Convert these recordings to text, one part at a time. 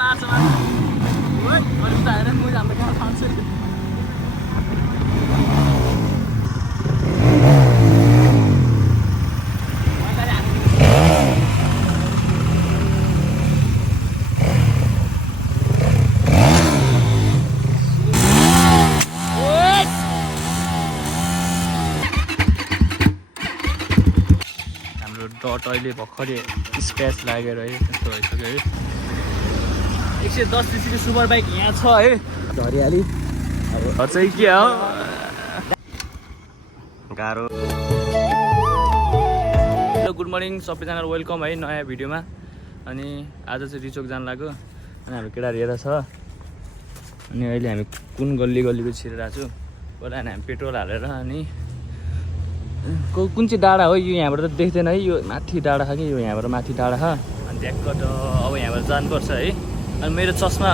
मार्छ ओइ अरु त हैन म हाम्रो कहाँ खान्छ डट अहिले भर्खरै स्क्रैच लागेर है त्यस्तो भइसक्यो है 110 सीसी सुपर बाइक यहाँ छ है झरिहाली अब चाहिँ के हो गाह्रो। हेलो गुड मर्निङ सबैजना वेलकम है नयाँ भिडियोमा। अनि आज चाहिँ रिचोक जान लाग्यो अनि हाम्रो केटाहरू हेरेर छ अनि अहिले हामी कुन गल्लीको छिरिरहेको छु पहिला हामी पेट्रोल हालेर अनि कुन चाहिँ डाँडा हो यो यहाँबाट त देख्दैन है यो माथि डाँडा छ कि यो यहाँबाट माथि डाँडा छ अनि ट्याक्क त अब यहाँबाट जानुपर्छ है। अनि मेरो चस्मा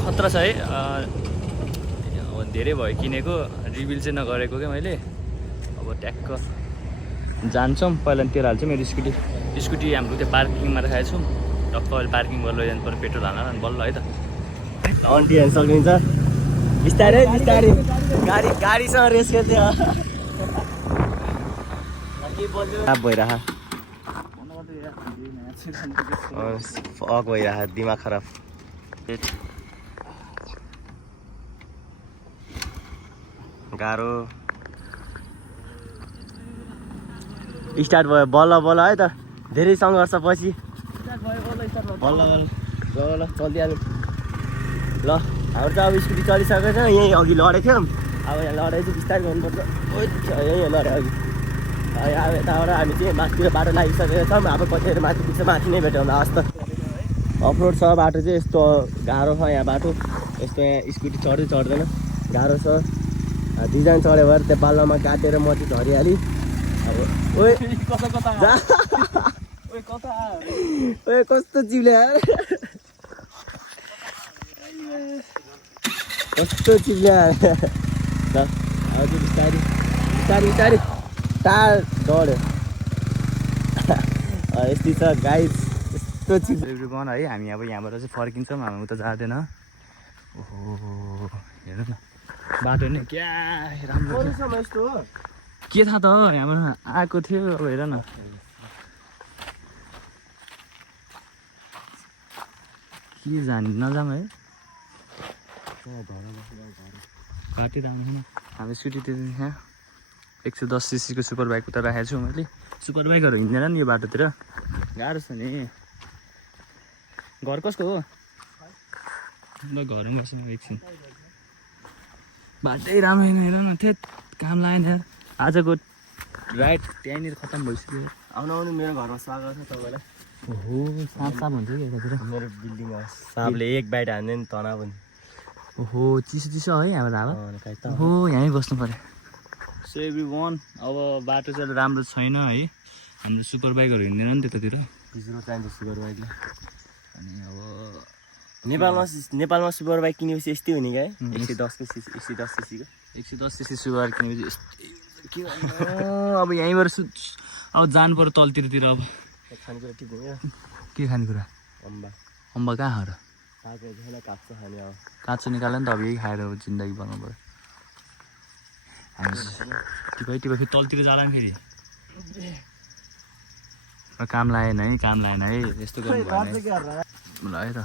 खतरा छ है अब धेरै भयो किनेको रिभिल चाहिँ नगरेको क्या मैले। अब ट्याक्क जान्छौँ पहिला तेल हाल्छु मेरो स्कुटी हाम्रो त्यो पार्किङमा राखेको छु टक्क अहिले पार्किङ गरेर लैजानु पर्यो पेट्रोल हाल्न अनि बल्ल है त अन्टी हाल्न सकिन्छ बिस्तारै बिस्तारै गाडीसँग रेस खेल्थ्यो भइरह फक भइरह दिमाग खराब गाह्रो स्टार्ट भयो बल्ल बल्ल है त धेरै सङ्घर्ष पछि बल्ल बल्ल चलिहाल्यो ल हाम्रो त अब स्कुटी चलिसकेको छ यहीँ अघि लडेको थियौँ अब यहाँ लडाइ चाहिँ बिस्तारै गर्नुपर्छ यहीँ लड्यो अघि अब यताबाट हामी चाहिँ माथितिर बाटो लागिसकेको छौँ अब कतिखेर माथि पुग्छ माथि नै भेट्यौँ होला हस् त अफरोड छ बाटो चाहिँ यस्तो गाह्रो छ यहाँ बाटो यस्तो यहाँ स्कुटी चढ्दै चढ्दैन गाह्रो छ डिजाइन चढ्यो भएर त्यो बाल्लामा काटेर मती झरिहाली अब ओए कस्तो चिप्ले कस्तो चिप्ले ल अझै बिस्तारै बिस्तारै बिस्तारै टाढ दौड्यो यस्तै छ गाइस यस्तो चिज एभ्रिवान है हामी अब यहाँबाट चाहिँ फर्किन्छौँ हामी उता जाँदैन। ओहो हेर्नु न बाटो नि क्या राम्रो यस्तो हो के थाहा त हो यहाँबाट आएको थियो अब हेर न के जाने नजाऊँ है बाटै राम्रो छैन हामी स्कुटी यहाँ 110 सीसीको सुपर बाइक उता राखेको छु मैले। सुपर बाइकहरू हिँड्दैन नि यो बाटोतिर गाह्रो छ नि। घर कसको हो ल घरमा बस्नु एकछिन बाटै राम्रो होइन हेर न थियो काम लागेन यार आजको राइड त्यहीँनिर खत्तम भइसक्यो। आउनु आउनु मेरो घरमा स्वागत छ तपाईँलाई। ओहो साँप साँप हुन्छ कि यतातिर मेरो बिल्डिङमा साँपले एक बाइट हान्यो नि तना पनि। ओहो चिसो चिसो है यहाँबाट हावा ओहो यहीँ बस्नु पऱ्यो। सो एभ्रिवान अब बाटो चाहिँ राम्रो छैन है हाम्रो सुपर बाइकहरू हिँड्दैन नि त्यतातिर हिजो चाहिन्छ सुपर बाइकलाई। अनि अब नेपालमा सुपर बाइक किनेपछि यस्तै हुने क्या 110 सीसीको 110 सीसी सुपर किनेपछि यस्तै अब यहीँबाट अब जानु पर्यो तलतिर अब खानेकुरा ठिक हुँयो के खानेकुरा अम्बा कहाँ हो र काँचो खाने अब काँचो निकाल्यो नि त अब यही खाएर अब जिन्दगी बनाउनु पऱ्यो। टिपाइ फेरि तलतिर जाला नि फेरि काम लागेन है यस्तो गर्नु भएन ल है त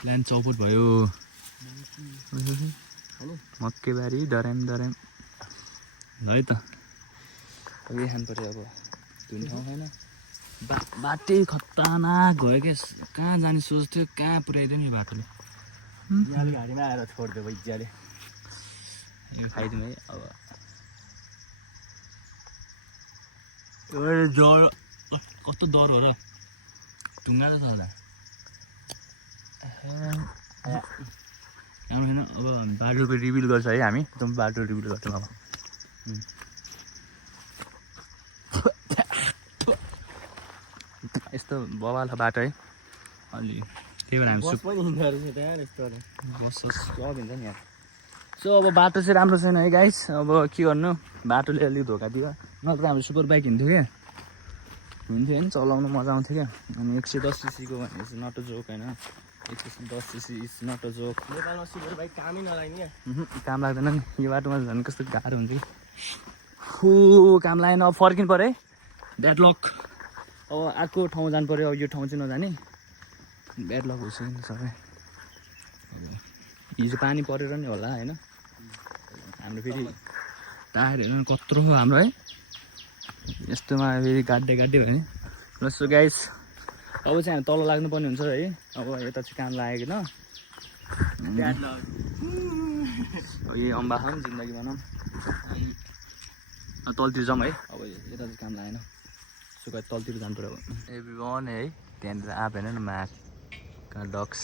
प्लान चौपट भयो मक्केबारी डराम ल है त अब यही खानु पऱ्यो अब धुन ठाउँ छैन बाटै खतरनाक भयो क्या कहाँ जाने सोच थियो कहाँ पुऱ्याइदियो नि बाटोले घारीमा आएर छोडिदियो भैजियाले खाइदिउँ है अब डर कस्तो डर हो र ढुङ्गा त छ होला राम्रो छैन। अब बाटोको रिभिल गर्छ है हामी एकदम बाटो रिभिल गर्छौँ अब यस्तो बवाल छ बाटो है अलि त्यही भएर हामी बस हुन्छ नि यार। सो अब बाटो चाहिँ राम्रो छैन है गाइस अब के गर्नु बाटोले अलिक धोका दियो नत्र हाम्रो सुपर बाइक हिँड्थ्यो क्या हुन्थ्यो नि चलाउनु मजा आउँथ्यो क्या। अनि 110 सीसीको भनेपछि नट अ जोक होइन, 110 cc is not a joke. नेपालमा सुपर बाइक कामै नलाग्ने क्या। काम लाग्दैन नि यो बाटोमा झन् कस्तो गाह्रो हुन्छ कि। हो काम लागेन, अब फर्किनु पऱ्यो है, ब्याड लक। अब आएको ठाउँ जानु पऱ्यो, अब यो ठाउँ चाहिँ नजाने, ब्याड लक भइसक्यो नि सबै। हिजो पानी परेर नि होला होइन, हाम्रो फेरि टायर हेर्नु कत्रो हाम्रो है, यस्तोमा फेरि गाड्दै भयो नि। र सो गाइस अब चाहिँ हामी तल लाग्नुपर्ने हुन्छ है, अब यता चाहिँ काम लागेको न। यही अम्बा खाऊँ जिन्दगी भनौँ, तलतिर जाउँ है। अब यता चाहिँ काम लागेन, सो गाइस तलतिर जानु पऱ्यो। एभ्रिवान है, त्यहाँनिर आँप हेर्नु न, म्याक कहाँ डक्स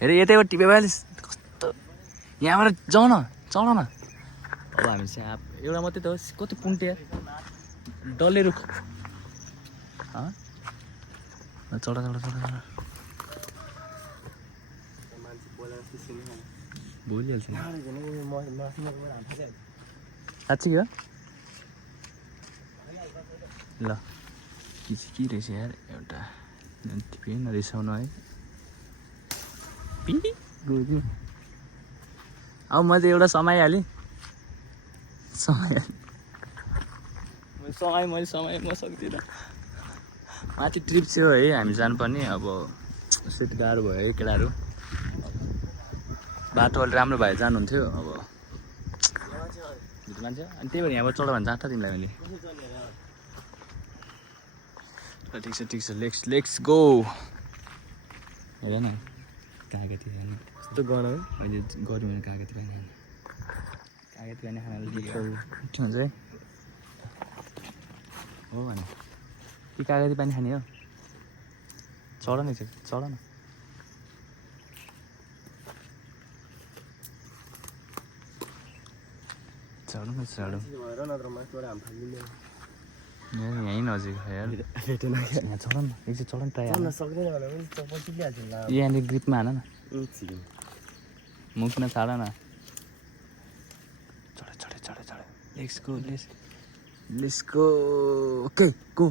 हेरे यतैबाट टिपे भइहालिस् कस्तो। यहाँबाट जाउँ न, चढ न। अब हामी चाहिँ आँप एउटा मात्रै त हो, कति पुन्टे डल्ले रुख। चढ भोलिहाल्छ साँच्ची हो। ल के रहेछ यार, एउटा टिपे नरिसाउनु है। गयो अब मैले एउटा समाइहालेँ, समय म सक्दिनँ। माथि ट्रिप थियो है, हामी जानुपर्ने। अब सेट गाह्रो भयो है केटाहरू, बाटो अलि राम्रो भए जानुहुन्थ्यो। अब मान्छे अनि त्यही भएर यहाँबाट चढ भने जाँदा तिमीलाई मैले। ठिक छ लेट्स गो। हेर न कागती खाने यस्तो गन अहिले गर्मीमा कागती पानी खाने, कागती पानी खानाले मिठो हुन्छ है। हो भने कि कागती पानी खाने हो, चढ न चाहिँ चढ न। यहीँ नजिक यार, यहाँ चढ न एकचोटि, चढ न ट्राई। यहाँनिर ग्रिपमा हान न, मुखमा छाड न। चढ लेट्स गो ओके गो।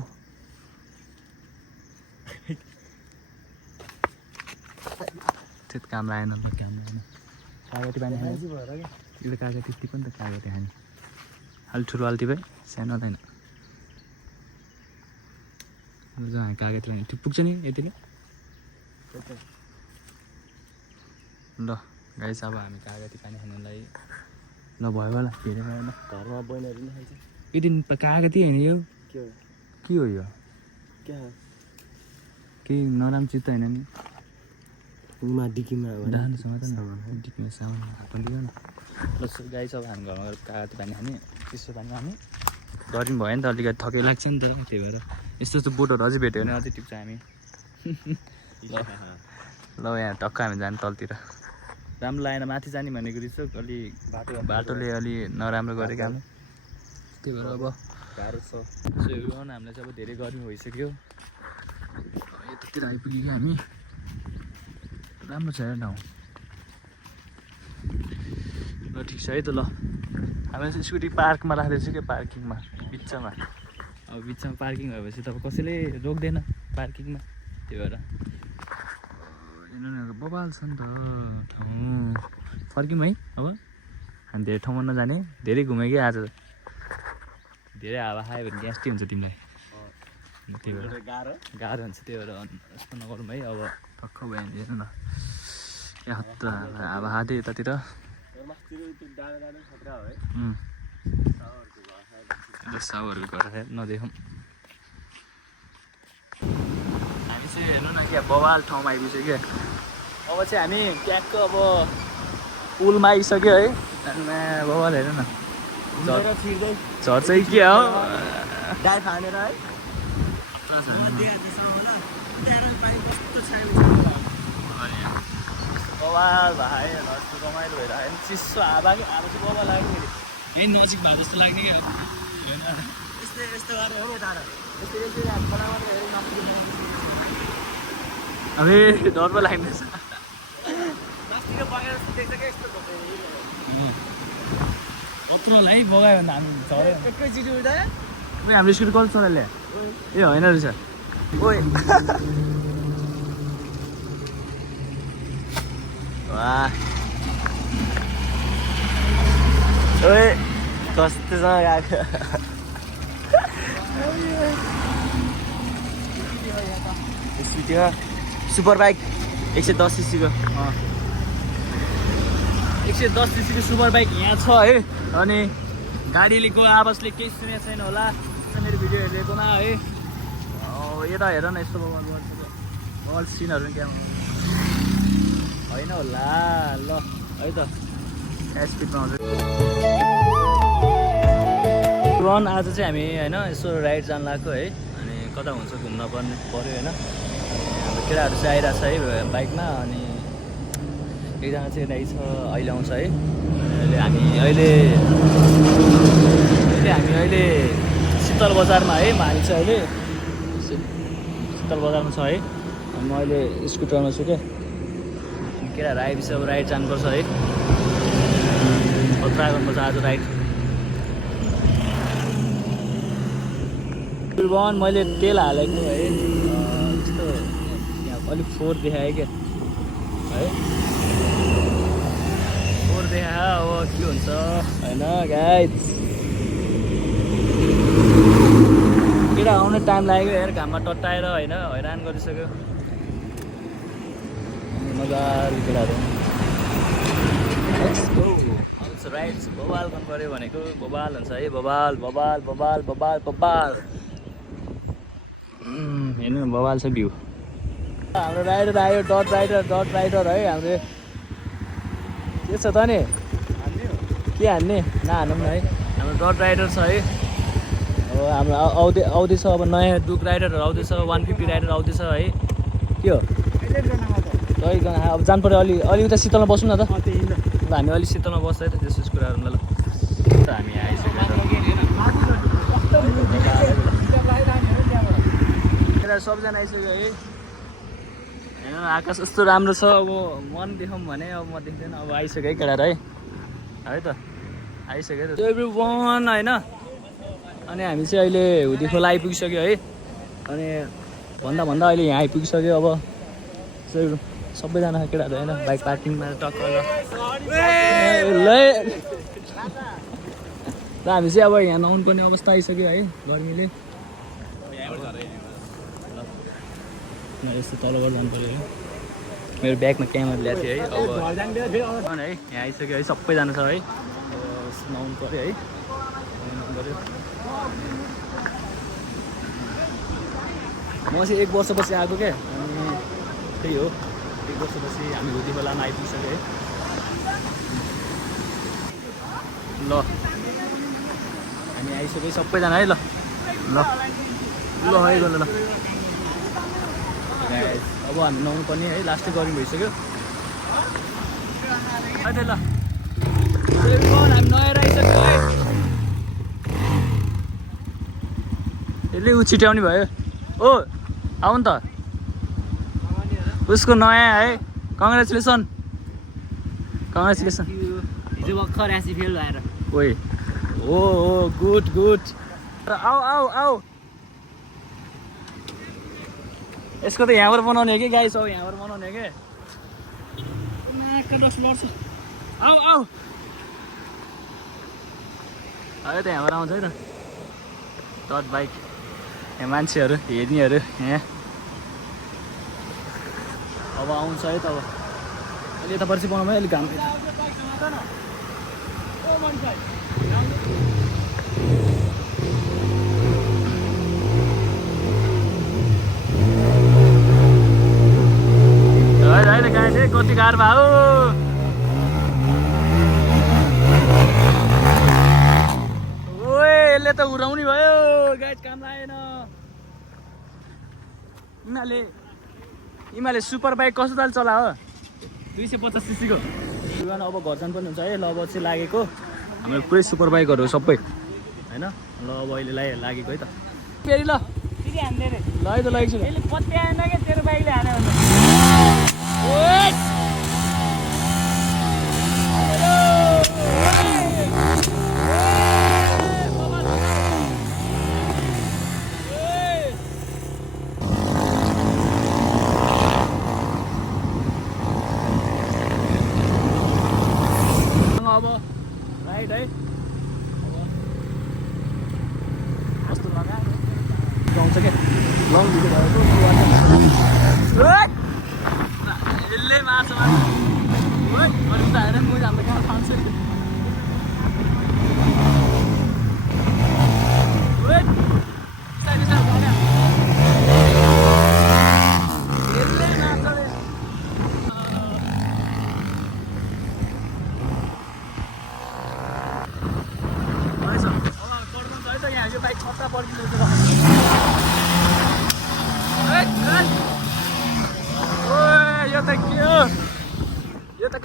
त्यति काम लागेन, कागती पानी खाने एउटा कागती टिप नि त, कागती खाने अलि ठुलो अलि टिपे सानो हुँदैन। हामी कागती पानी त्यो पुग्छ नि यति नै। ल गाइस अब हामी कागती पानी खानुलाई ल भयो होला, धेरै भयो होला। घरमा बहिनीहरू पनि खान्छ। यो दिन कागती होइन यो के हो यो, केही नराम्रो चिज त होइन नि। डिकीमा डान्समा त डिकीमा सामान हाल्नु न। ल गाई अब हामी घरमा गएर कागती पानी खाने, चिसो पानी खाने। गर्मी भयो नि त अलिकति थकै लाग्छ नि त, त्यही भएर यस्तो बोटहरू अझै भेट्यो भने अझै टिप्छ हामी। ल यहाँ टक्क हामी जाने तलतिर, राम्रो लागेन माथि जाने भनेको रिसो, अलि बाटोले अलि नराम्रो गरेको काम, त्यही भएर अब गाह्रो छ। सो हामीलाई चाहिँ अब धेरै गर्मी भइसक्यो, यतातिर आइपुग्यो हामी। राम्रो छ हेर ठाउँ। ल ठिक छ है त। ल हामी चाहिँ स्कुटी पार्कमा राख्दैछु क्या, पार्किङमा बिचमा। अब बिचमा पार्किङ भएपछि त अब कसैले रोक्दैन पार्किङमा, त्यही भएर हेर्नु न बबाल छ नि त ठाउँ। फर्क्यौँ है अब, हामी धेरै ठाउँमा नजाने, धेरै घुम्यो कि आज, धेरै हावा खायो भने ग्यास्ट्री हुन्छ तिमीलाई, त्यही भएर गाह्रो हुन्छ। त्यही भएर यस्तो नगरौँ है। अब टक्क भयो भने हेर्नु न यहाँ त हावा खाँदै यतातिर। साउहरूको घर नदेखौँ हामी चाहिँ। हेर्नु न क्या बवाल ठाउँमा आइपुग्छ क्या। अब चाहिँ हामी ट्याक्क अब पुलमा आइसक्यो है। बवाल हेर्नु न, झर्छ कि के हो बवाल भाइ, रमाइलो भएर आयो चिसो हावा कि हावा चाहिँ बवाल लाग्यो फेरि, यहीँ नजिक भएको जस्तो लाग्ने क्या। अबे डर पो लाग्दैछ। कत्रोलाई बगायो भने हामी झऱ्यो एकैचोटि उठ्दा। हाम्रो स्कुटी कति चलाले ए होइन रहेछ। ओए वाह ओए कस्तोसँग गएको स्पिडमा सुपर बाइक 110 सीसीको 110 सीसीको सुपर बाइक यहाँ छ है। अनि गाडीको आवाजले केही सुनेको छैन होला मेरो भिडियो हेरेकोमा है। यता हेर न यस्तो बवाल सिनहरू क्या होइन होला ल है त स्पिडमा आउँछ। आज चाहिँ हामी होइन यसो राइड जानु लाग्यो है। अनि कता हुन्छ घुम्न पर्ने पऱ्यो होइन। हाम्रो केटाहरू चाहिँ आइरहेको छ है बाइकमा। अनि एकजना चाहिँ यतै छ अहिले आउँछ है। हामी अहिले शीतल बजारमा है। हामी चाहिँ अहिले शीतल बजारमा छ है। म अहिले स्कुटरमा छु क्या। केटाहरू आएपछि अब राइड जानुपर्छ है। खतरा गर्नुपर्छ आज राइड। मैले तेल हालेको है यस्तो यहाँ अलिक फोहोर देखाएँ क्या है। फोहोर देखायो अब के हुन्छ होइन गाइस। केटा आउने टाइम लाग्यो हेर घाममा टट्टाएर होइन हैरान गरिसक्यो मजाले केटाहरू। राइट बबाल गर्नु पऱ्यो भनेको बबाल हुन्छ है। बबाल बबाल बबाल बबाल बबाल हेर्नु न बबाल छ भ्यू। हाम्रो राइडर आयो डट राइडर है हाम्रो। के छ त नि के हान्ने नहानौँ न है। हाम्रो डट राइडर छ है। अब हाम्रो आउँदैछ अब नयाँ डुक राइडरहरू आउँदैछ 150 राइडर आउँदैछ है। के हो अब जानु पऱ्यो अलि उता शीतलमा बसौँ न त। हामी अलिक शीतलमा बस्छ है त त्यस्तो कुराहरू ल। हामी आइसक्यो सबजना आइसक्यो है। हेर्नु आकाश कस्तो राम्रो छ। अब मन देखाउँ भने अब म देख्दैन। अब आइसक्यो है केटाहरू है त आइसक्यो त एभ्रिवान होइन। अनि हामी चाहिँ अहिले हुदी खोला आइपुगिसक्यो है। अनि भन्दा अहिले यहाँ आइपुगिसक्यो। अब सबैजना केटाहरू होइन बाइक पार्किङमा टक्क ल हामी चाहिँ अब यहाँ नआउनु पर्ने अवस्था आइसक्यो है गर्मीले। यस्तो तलबाट जानु पऱ्यो है। मेरो ब्यागमा क्यामेरा ल्याएको थियो है। अब है यहाँ आइसक्यो है सबैजना छ है। नुहाउनु पऱ्यो है नुहाउनु पऱ्यो। म चाहिँ 1 वर्षपछि आएको क्या। अनि त्यही हो 1 वर्षपछि हामी हुदी खोलामा आइपुगिसक्यो है। ल हामी आइसक्यो सबैजना है। ल ल ल है गर्नु ल। अब हामी नुहाउनु पर्ने है। लास्टै गर्मी भइसक्यो है त। ल हामी नुहाएर आइसक्यो है। यसले ऊ छिट्याउने भयो। ओ आऊ नि त उसको नयाँ है। कङ्ग्रेचुलेसन हिजो भर्खर एसी फेल भएर ओए ओ गुड आऊ यसको त यहाँबाट बनाउने हो कि गाइस। अब यहाँबाट बनाउने हो कि आऊ है त यहाँबाट आउँछ है त डट बाइक। यहाँ मान्छेहरू हेर्नेहरू यहाँ अब आउँछ है त। अब अहिले यता पर्सि बनाउँ है अलिक घाम। होइन गाइस कति गाह्रो भयो। ओए यसले त उडाउने भयो गाइस काम लागेन। इमाले सुपर बाइक कस्तो ताल चला हो 250 सीसीको। अब घर जानु पनि हुन्छ है। ल अब चाहिँ लागेको हाम्रो पुरै सुपर बाइकहरू सबै होइन। ल अब अहिले लागेको है त फेरि। ल ल है त लगेको छु। पत्याएन क्या तेरो बाइकले हान्यो भने।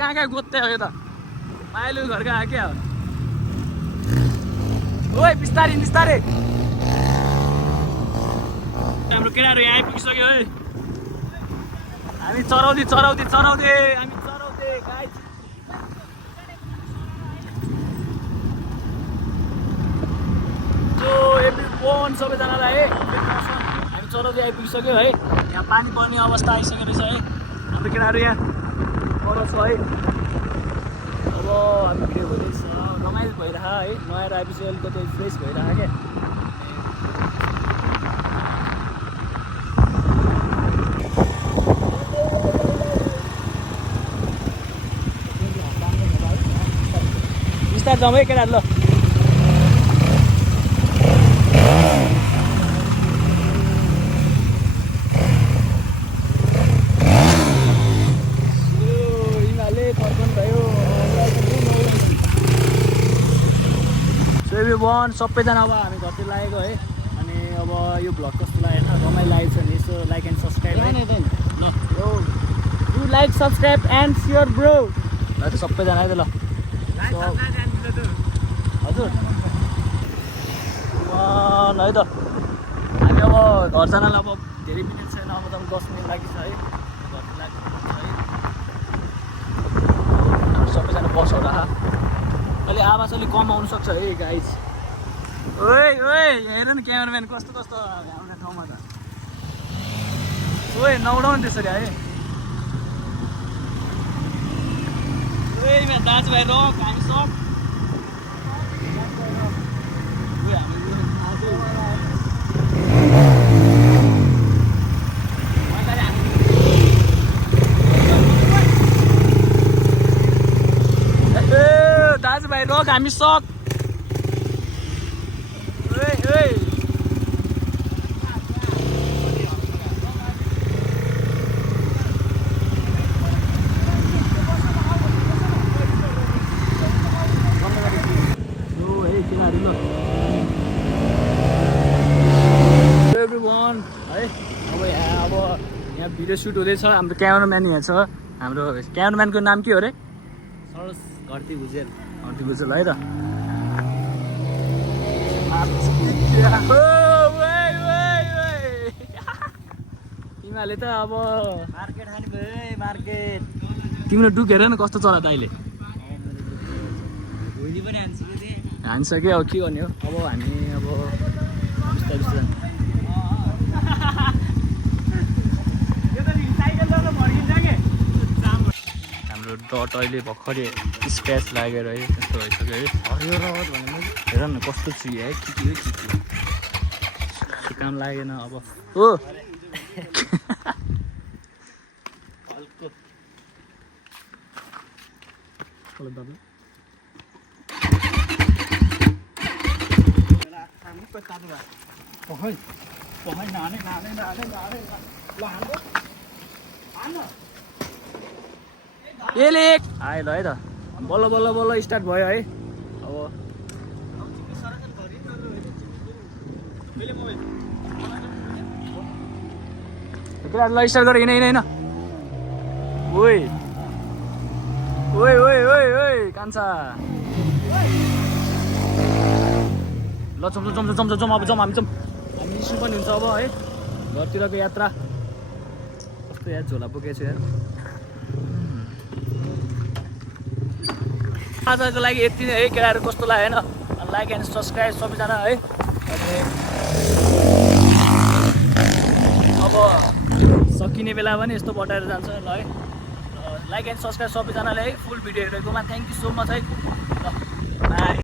कहाँ कहाँ गोत्दै हो यो त माइलो घरका क्या हो ओइ बिस्तारै बिस्तारै हाम्रो केटाहरू यहाँ आइपुगिसक्यो है हामी चराउँदै चराउँदै चराउँदै हामी चराउँदै गाइस एभ्रिवन सबैजनालाई है हामी चराउँदै आइपुगिसक्यो है यहाँ पानी पर्ने अवस्था आइसकेको रहेछ है हाम्रो केटाहरू यहाँ पर छ है अब हामी भिडियो हुँदैछ रमाइलो भइरह है नआएर आएपछि अलिकति फ्रेस भइरह क्या बिस्तार जाउँ है केटाहरू ल एभ्रिवन सबैजना अब हामी घरतिर लागेको है अनि अब यो भ्लग कस्तो लागेन रमाइलो लागेको छ भने यसो like and subscribe you like subscribe and share bro ल त सबैजना है त ल हजुर ल है त हामी अब घर जानलाई अब धेरै मिनट छैन अब त 10 मिनट लागि छ है घरतिर लागेको छ है हाम्रो सबैजना बस होला अहिले आवाज अलिक कम आउनु सक्छ है गाइज ओइ ओइ हेर न क्यामेराम्यान कस्तो कस्तो आउने ठाउँमा त ओइ नउडाउनु त्यसरी है ओइ मेरो दाजुभाइ रक हामी सब दाजुभाइ रक हामी सक एभ्रिवन है अब यहाँ भिडियो सुट हुँदैछ हाम्रो क्यामेराम्यान यहाँ छ हाम्रो क्यामेराम्यानको नाम के हो रे सरोज घरती भुजेल है त तिमीहरूले त अब मार्केट खाने भयो मार्केट तिम्रो डुकेर न कस्तो चला त अहिले हान्छ कि अब के गर्ने हो अब हामी अब बिस्तारै बिस्तारै हाम्रो डट अहिले भर्खरै स्क्र्याच लागेर है त्यस्तो भइसक्यो है हरियो रगत भने हेर न कस्तो छु है के काम लागेन अब हो आयो ल है त बल्ल बल्ल बल्ल स्टार्ट भयो है अब ल स्टार्ट गर हिँड हिँड ओइ ओइ ओइ ओइ ओइ कान्छा ल चम्च चम्च चम्च जम अब जम हामी निस्नु पनि हुन्छ अब है घरतिरको यात्रा कस्तो याद झोला बोकेको छु यार आजको लागि यति नै है केटाहरू कस्तो लाग्यो होइन लाइक एन्ड सब्सक्राइब सबैजना है अनि अब सकिने बेला पनि यस्तो बटाएर जान्छ ल है लाइक एन्ड सब्सक्राइब सबैजनाले है फुल भिडियो हेरेकोमा थ्याङ्क यू सो मच है ल बाई